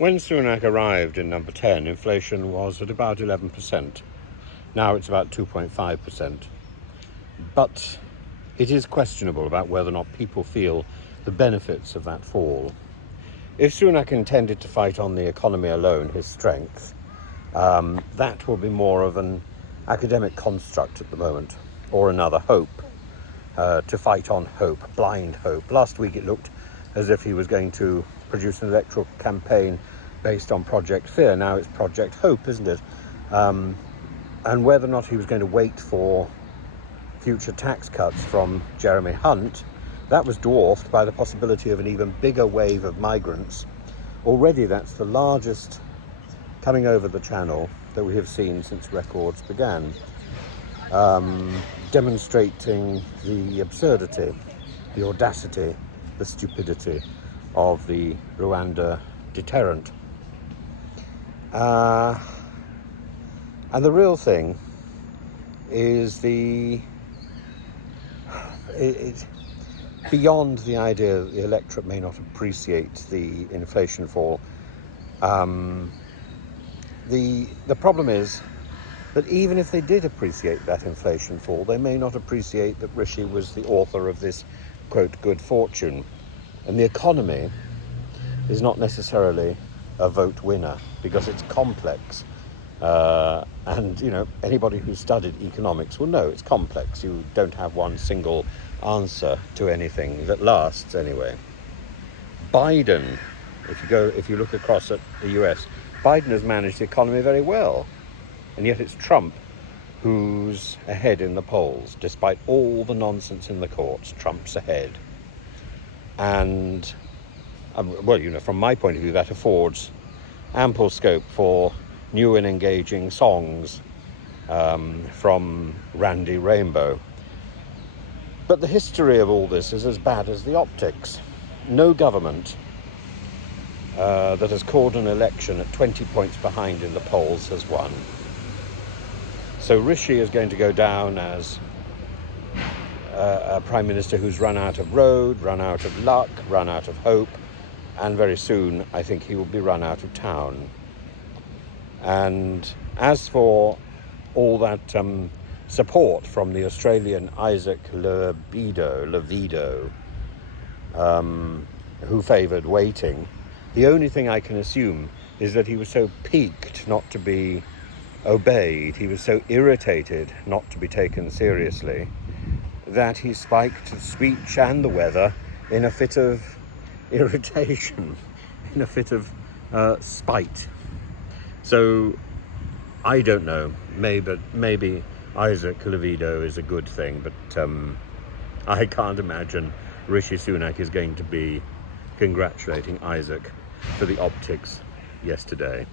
When Sunak arrived in number 10, inflation was at about 11%. Now it's about 2.5%. But it is questionable about whether or not people feel the benefits of that fall. If Sunak intended to fight on the economy alone, his strength, that will be more of an academic construct at the moment, or another hope, to fight on hope, blind hope. Last week it looked as if he was going to produce an electoral campaign based on Project Fear. Now it's Project Hope, isn't it? And whether or not he was going to wait for future tax cuts from Jeremy Hunt, that was dwarfed by the possibility of an even bigger wave of migrants. Already that's the largest coming over the channel that we have seen since records began, demonstrating the absurdity, the audacity, the stupidity of the Rwanda deterrent. And the real thing is beyond the idea that the electorate may not appreciate the inflation fall. The problem is that even if they did appreciate that inflation fall, they may not appreciate that Rishi was the author of this, quote, good fortune. And the economy is not necessarily a vote winner because it's complex. And, you know, anybody who's studied economics will know it's complex. You don't have one single answer to anything that lasts anyway. Biden, if you look across at the US, Biden has managed the economy very well. And yet it's Trump who's ahead in the polls. Despite all the nonsense in the courts, Trump's ahead. And, well, you know, from my point of view, that affords ample scope for new and engaging songs from Randy Rainbow. But the history of all this is as bad as the optics. No government that has called an election at 20 points behind in the polls has won. So Rishi is going to go down as a Prime Minister who's run out of road, run out of luck, run out of hope, and very soon I think he will be run out of town. And as for all that support from the Australian Isaac Levido, who favoured waiting, the only thing I can assume is that he was so piqued not to be obeyed, he was so irritated not to be taken seriously, that he spiked the speech and the weather in a fit of irritation, in a fit of spite. So, I don't know, maybe Isaac Levido is a good thing, but I can't imagine Rishi Sunak is going to be congratulating Isaac for the optics yesterday.